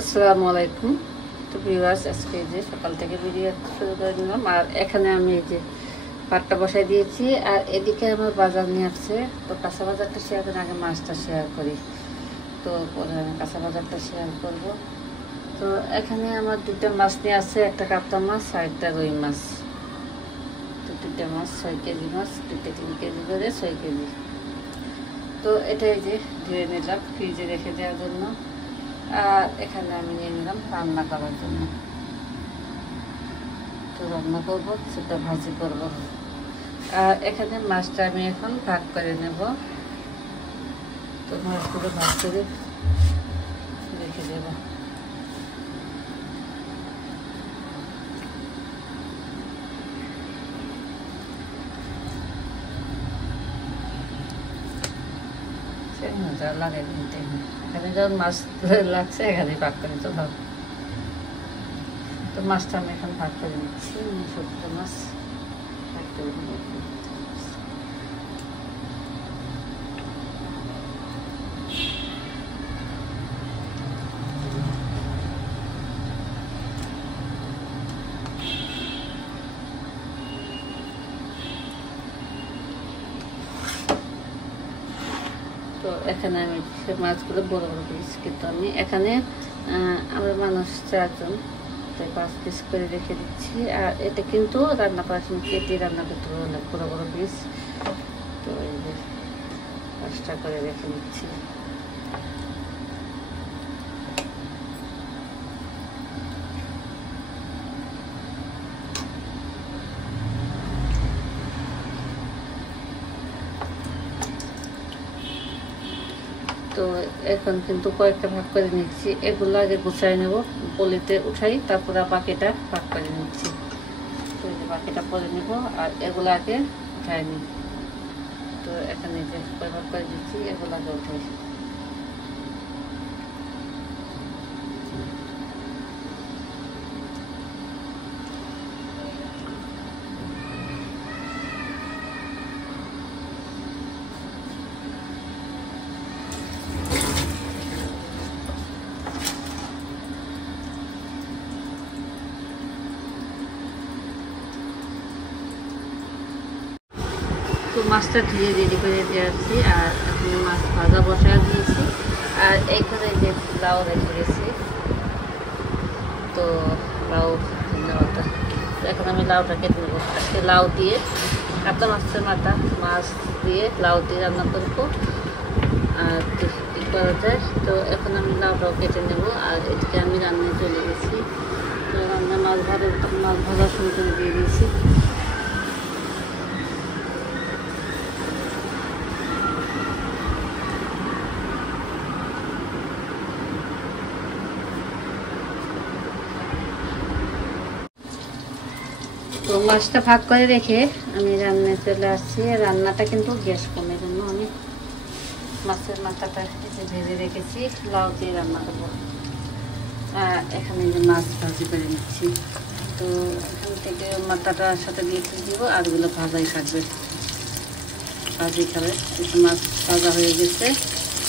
আসসালামু আলাইকুম। তো ভিউয়ার্স, আজকে যে সকাল থেকে ভিডিও শুরু করে নিলাম। আর এখানে আমি এই যে ভাতটা বসাই দিয়েছি, আর এদিকে আমার বাজার নিয়ে আসছে। তো কাঁচা বাজারটা শেয়ার করে আগে মাছটা শেয়ার করি। তো পরে আমি কাঁচা বাজারটা শেয়ার করব। তো এখানে আমার দুইটা মাছ নিয়ে আসছে, একটা কাতলা মাছ আর একটা রুই মাছ। তো দুইটা মাছ 6 কেজি মাছ, দুইটা 3 কেজি করে 6 কেজি। তো এটাই যে ধুয়ে নিলাম ফ্রিজে রেখে দেওয়ার জন্য। আর এখানে আমি নিয়ে নিলাম রান্না করার জন্য। তো রান্না করবো, সেটা ভাজি করব। আর এখানে মাছটা আমি এখন ভাগ করে নেব। তো মাছগুলো ভাগ করে রেখে দেব। মজা লাগে কিনতে। এখানে যখন মাছ লাগছে এখানে ভাগ করে তো ভাগ। তো মাছটা আমি এখন ভাগ করে নিচ্ছি। শুক্তো মাছ ভাগ করে নেব। তো এখানে আমি মাছগুলো বড় বড় পিস, কিন্তু আমি এখানে আমরা মানুষ 4 জন, তাই 5 পিস করে রেখে দিচ্ছি। আর এটা কিন্তু রান্না করার সময় কেটে রান্না করতে হবে, অনেক বড় বড় পিস। তো এই যে 5টা করে রেখে দিচ্ছি। তো এখন কিন্তু কয়েকটা ভাগ করে নিচ্ছি। এগুলো আগে গুছাই নেব, পলিতে উঠাই, তারপরে বাকিটা ভাগ করে নিচ্ছি। তো বাকিটা পরে নেব, আর এগুলো আগে উঠাই নিই। তো এখানে যে ভাগ করে দিচ্ছি, এগুলো আগে উঠাই। তো মাছটা ধুয়ে রেডি করে দিয়েছি, আর এখন মাছ ভাজা বসা দিয়েছি। আর এইখানে যে লাউ রেখে গেছি, তো লাউ ধন্যবাদটা। তো এখন আমি লাউটা কেটে নেবো। আজকে লাউ দিয়ে কাতলা মাছের মাথা মাছ দিয়ে লাউ দিয়ে রান্না করবো। আর কি করা যায়। তো এখন আমি লাউটাও কেটে নেবো। আর এদিকে আমি রান্নায় চলে গেছি। তো রান্না মাছ ভাজা শুরু করে দিয়ে দিয়েছি। তো মাছটা ভাগ করে রেখে আমি রান্নায় চলে আসছি। রান্নাটা কিন্তু গ্যাস কমের জন্য আমি মাছের মাথাটা ভেজে রেখেছি, লাউ দিয়ে রান্না করবো। এখানে যে মাছ ভাজি করে নিচ্ছি। তো এখান থেকে মাথাটার সাথে দিয়ে দিব, আর এগুলো ভাজাই থাকবে, ভাজি খাবে। একটু মাছ ভাজা হয়ে গেছে।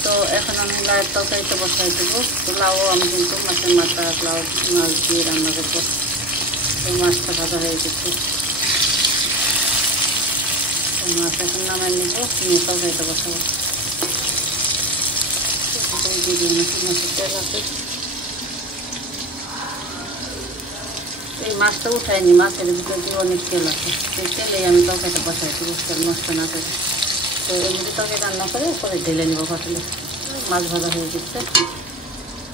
তো এখন আমি লাউয়ের তরকারিটা বসাই দেবো। তো লাউ আমি কিন্তু মাছের মাথা লাউ মাছ দিয়ে রান্না করবো। তো মাছটা ভাজা হয়ে গেছে। মাছ এখন নামাই নেব, নিয়ে তরকারিটা বসাবো। মাছের তেল আছে, এই মাছটা উঠাইনি, মাছের ভিতরে দিয়ে অনেক তেল আছে। সেই তেলেই আমি তরকারিটা বসাই দেবো, তেল নষ্ট না করে। তো এমনি তরকারি রান্না করে পরে ঢেলে নেবো হোটেলে। মাছ ভাজা হয়ে গেছে।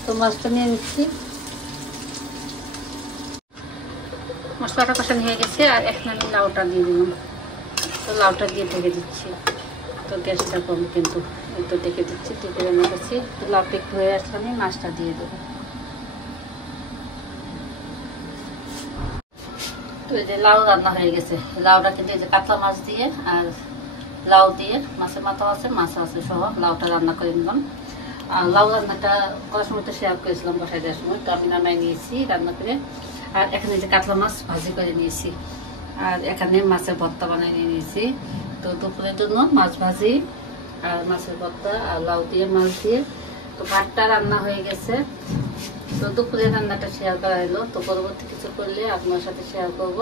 তো মাছটা নিয়ে নিচ্ছি। মশলাটা কষানো হয়ে গেছে। আর এখন আমি লাউটা দিয়ে দিলাম। তো লাউটা দিয়ে ঢেকে দিচ্ছি। তো গ্যাসটা কম, কিন্তু একটু ঢেকে দিচ্ছি, ঢেকে রান্না করছি। তো লাউটা একটু হয়ে আসলে আমি মাছটা দিয়ে দেবো। তো এই যে লাউ রান্না হয়ে গেছে। লাউটা কিন্তু এই যে কাতলা মাছ দিয়ে আর লাউ দিয়ে, মাছের মাথা আছে মাছ আছে সহ লাউটা রান্না করে নিলাম। আর লাউ রান্নাটা করার সময় তো শেয়ার করেছিলাম বসাই দেওয়ার সময়। তো আমি নামাই নিয়েছি রান্না করে। আর এখানে যে কাতলা মাছ ভাজি করে নিয়েছি। আর এখানে মাছের ভর্তা বানিয়ে নিয়েছি। তো দুপুরের জন্য মাছ ভাজি আর মাছের ভর্তা আর লাউ দিয়ে মাছ দিয়ে তো ভাতটা রান্না হয়ে গেছে। তো দুপুরের রান্নাটা শেয়ার করা হলো, তো পরবর্তী কিছু করলে আপনার সাথে শেয়ার করব।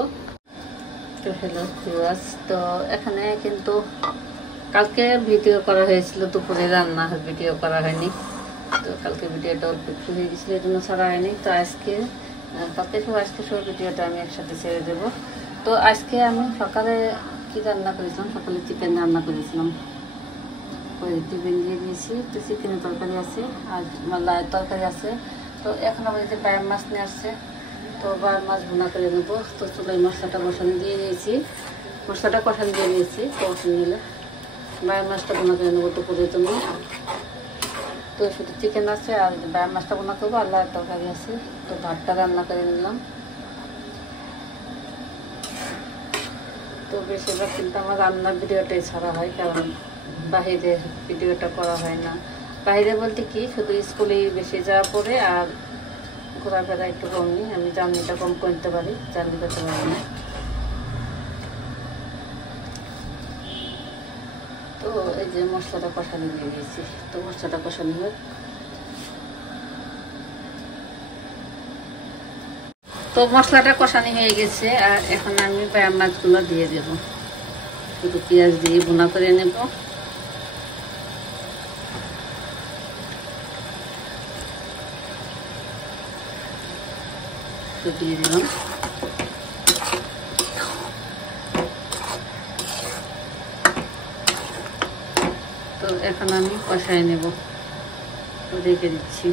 তো হ্যালো ভিউয়ার্স, তো এখানে কিন্তু কালকে ভিডিও করা হয়েছিল, দুপুরে রান্না ভিডিও করা হয়নি। তো কালকে ভিডিওটা অল্প একটু হয়ে গেছিলো, এই জন্য ছাড়া হয়নি। তো আজকে সব ভিডিওটা আমি একসাথে ছেড়ে দেবো। তো আজকে আমি সকালে কি রান্না করেছিলাম, সকালে চিকেন রান্না করেছিলাম। টিফিন দিয়ে দিয়েছি, তো চিকেনের তরকারি আছে আর মালাইয়ের তরকারি আছে। তো এখন আমাদের যে বায়ার মাছ নিয়ে আসছে, তো বায়ার মাছ ভুনা করে নেবো। তো চুলোয় মশলাটা কষানি দিয়ে দিয়েছি, কষানি নিলে বায়ার মাছটা ভুনা করে নেবো দুপুরের জন্য। তো শুধু চিকেন আছে আর বায়ার মাছটা ভুনা করবো, আর লাইয়ের তরকারি আছে। তো ভাতটা রান্না করে নিলাম। তো বেশিরভাগ কিন্তু আমার রান্নার ভিডিওটাই ছাড়া হয়, কারণ বাইরে ভিডিওটা করা হয় না। বাইরে বলতে কি, শুধু স্কুলেই বেশি যাওয়া পড়ে, আর ঘোরাফেরা একটু কমই, আমি জার্নিটা কম করতে পারি, জার্নি করতে পারি না। তো এই যে মশলাটা কষানি দিয়ে দিয়েছি, তো মশলাটা কষানি হোক। তো মশলাটা কষানি হয়ে গেছে, আর এখন আমি বায়ার মাছগুলো দিয়ে দেব। শুধু পেঁয়াজ দিয়ে ভুনা করে নেব। দিয়ে দিলাম। তো এখন আমি কষাই নেব, তো রেখে দিচ্ছি।